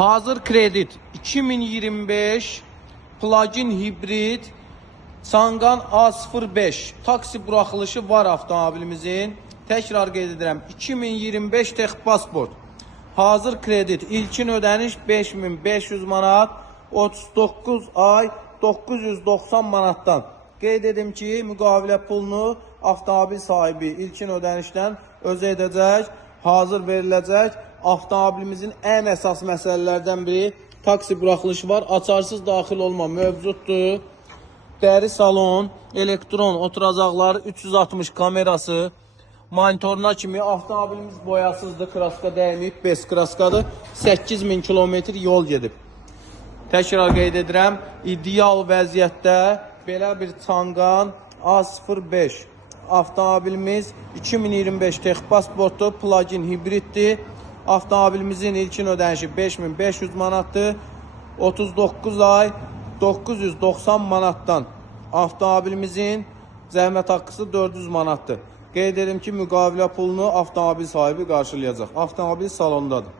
Hazır kredit 2025 plug-in hibrid Çangan A05 taksi buraxılışı var avtomobilimizin. Tekrar qeyd edirəm, 2025 Texpasport. Hazır kredit, ilkin ödəniş 5500 manat, 39 ay 990 manatdan. Qeyd edim ki, müqavilə pulunu avtomobil sahibi ilkin ödənişdən özü edəcək, hazır veriləcək. Avtomobilimizin ən əsas məsələlərdən biri taksi buraxılışı var. Açarsız daxil olma mövcuddur. Dəri salon, elektron oturacaqları, 360 kamerası, monitoruna kimi avtomobilimiz boyasızdır, kraska dəyməyib, bez kraskadır. 8000 kilometr yol gedib. Təkrar qeyd edirəm, ideal vəziyyətdə belə bir Çangan A05 avtomobilimiz 2025 Texpasportdur, plug-in hibriddir. Avtomobilimizin ilkin ödənişi 5500 manatdır. 39 ay 990 manatdan. Avtomobilimizin zəhmət haqqısı 400 manatdır. Qeyd edim ki, müqavilə pulunu avtomobil sahibi qarşılayacaq. Avtomobil salondadır.